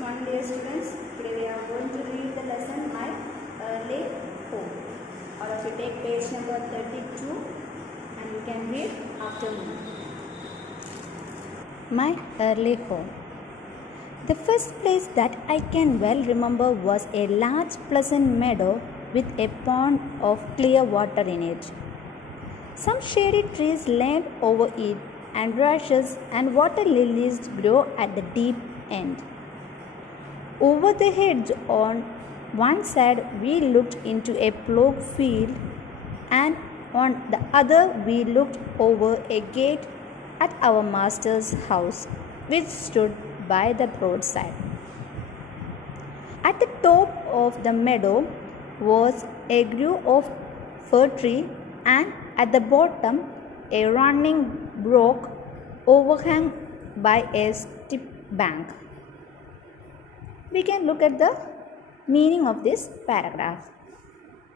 Good morning, dear students. Today we are going to read the lesson My Early Home. All of you take page number 32 and you can read after me. My early home. The first place that I can well remember was a large pleasant meadow with a pond of clear water in it. Some shady trees leaned over it, and rushes and water lilies grew at the deep end. Over the hedge on one side we looked into a ploughed field, and on the other we looked over a gate at our master's house, which stood by the roadside. At the top of the meadow was a grove of fir tree, and at the bottom a running brook overhung by a steep bank. We can look at the meaning of this paragraph.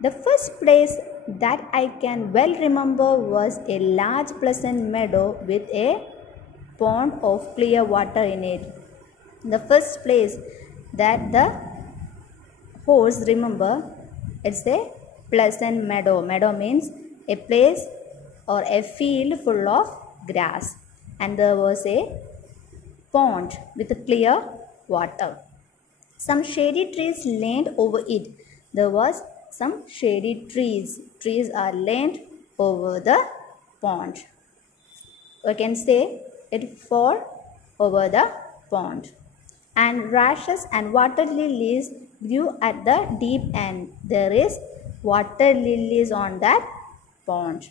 The first place that I can well remember was a large pleasant meadow with a pond of clear water in it. The first place that the horse remember, it's a pleasant meadow. Meadow means a place or a field full of grass, and there was a pond with clear water. Some shady trees leaned over it. There was some shady trees. Trees are leaned over the pond. We can say it fall over the pond. And rushes and water lilies grew at the deep end. There is water lilies on that pond.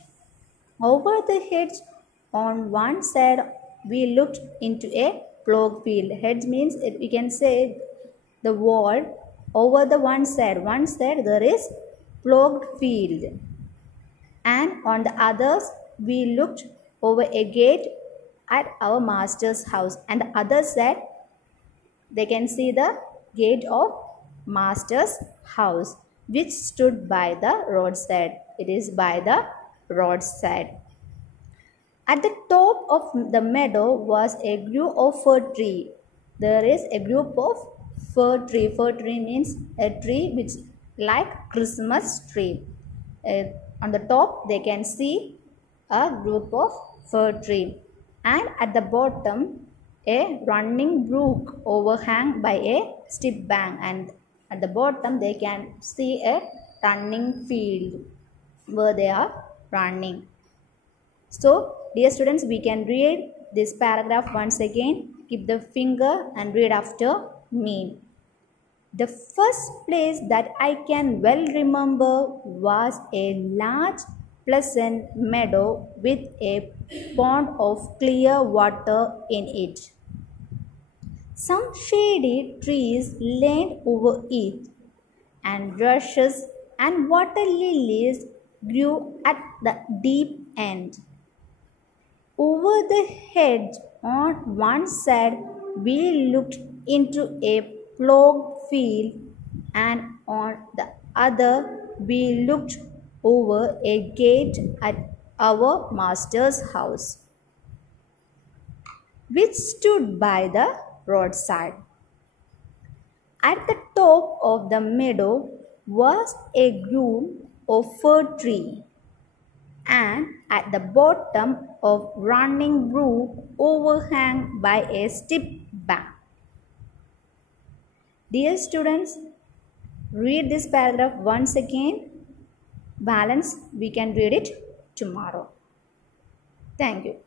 Over the hedge on one side we looked into a ploughed field. Hedge means we can say the wall. Over the one side there is ploughed field, and on the others we looked over a gate at our master's house, and the other side they can see the gate of master's house, which stood by the roadside. It is by the roadside. At the top of the meadow was a grove of fir tree. There is a group of fir tree. Fir tree means a tree which like Christmas tree. On the top they can see a group of fir tree, and at the bottom a running brook overhung by a steep bank, and at the bottom they can see a running field where they are running. So dear students, we can read this paragraph once again. Keep the finger and read after me. The first place that I can well remember was a large pleasant meadow with a pond of clear water in it. Some shady trees leaned over it, and rushes and water lilies grew at the deep end. Over the hedge on one side we looked into a ploughed field, and on the other we looked over a gate at our master's house, which stood by the roadside. At the top of the meadow was a grove of fir tree, and at the bottom of running brook overhung by a steep bank. Dear students, read this paragraph once again. Balance we can read it tomorrow. Thank you.